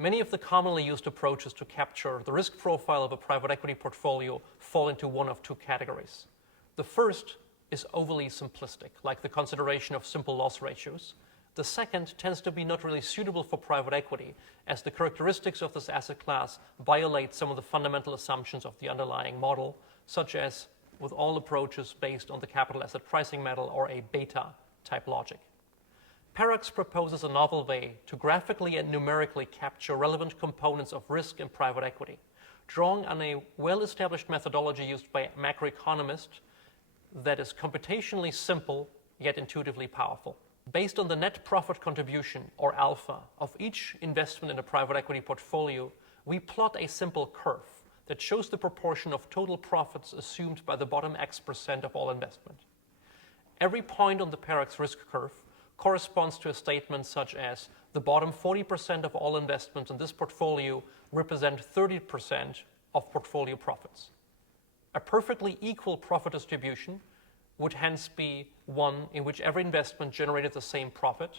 Many of the commonly used approaches to capture the risk profile of a private equity portfolio fall into one of two categories. The first is overly simplistic, like the consideration of simple loss ratios. The second tends to be not really suitable for private equity, as the characteristics of this asset class violate some of the fundamental assumptions of the underlying model, such as with all approaches based on the capital asset pricing model or a beta type logic. PERACS proposes a novel way to graphically and numerically capture relevant components of risk in private equity, drawing on a well-established methodology used by macroeconomists that is computationally simple yet intuitively powerful. Based on the net profit contribution, or alpha, of each investment in a private equity portfolio, we plot a simple curve that shows the proportion of total profits assumed by the bottom X% of all investment. Every point on the PERACS risk curve corresponds to a statement such as the bottom 40% of all investments in this portfolio represent 30% of portfolio profits. A perfectly equal profit distribution would hence be one in which every investment generated the same profit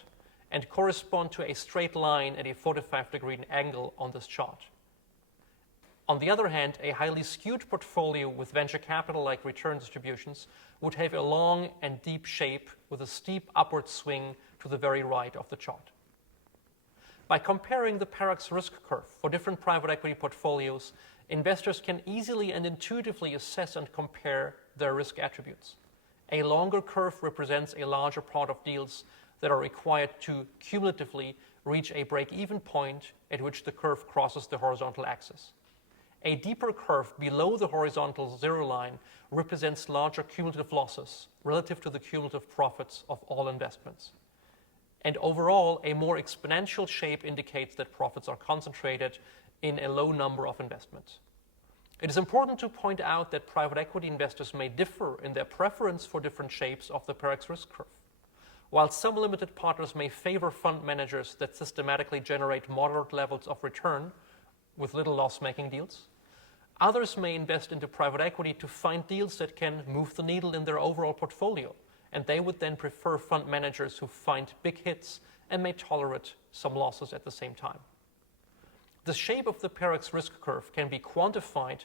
and correspond to a straight line at a 45-degree angle on this chart. On the other hand, a highly skewed portfolio with venture capital-like return distributions would have a long and deep shape with a steep upward swing to the very right of the chart. By comparing the PERACS risk curve for different private equity portfolios, investors can easily and intuitively assess and compare their risk attributes. A longer curve represents a larger part of deals that are required to cumulatively reach a break-even point at which the curve crosses the horizontal axis. A deeper curve below the horizontal zero line represents larger cumulative losses relative to the cumulative profits of all investments. And overall, a more exponential shape indicates that profits are concentrated in a low number of investments. It is important to point out that private equity investors may differ in their preference for different shapes of the PERACS risk curve. While some limited partners may favor fund managers that systematically generate moderate levels of return with little loss-making deals, others may invest into private equity to find deals that can move the needle in their overall portfolio, and they would then prefer fund managers who find big hits and may tolerate some losses at the same time. The shape of the PERACS risk curve can be quantified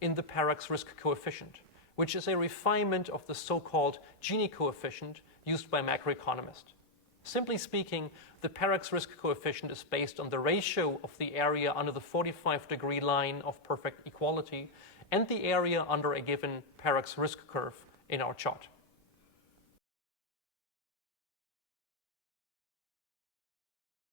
in the PERACS risk coefficient, which is a refinement of the so-called Gini coefficient used by macroeconomists. Simply speaking, the PERACS risk coefficient is based on the ratio of the area under the 45-degree line of perfect equality and the area under a given PERACS risk curve in our chart.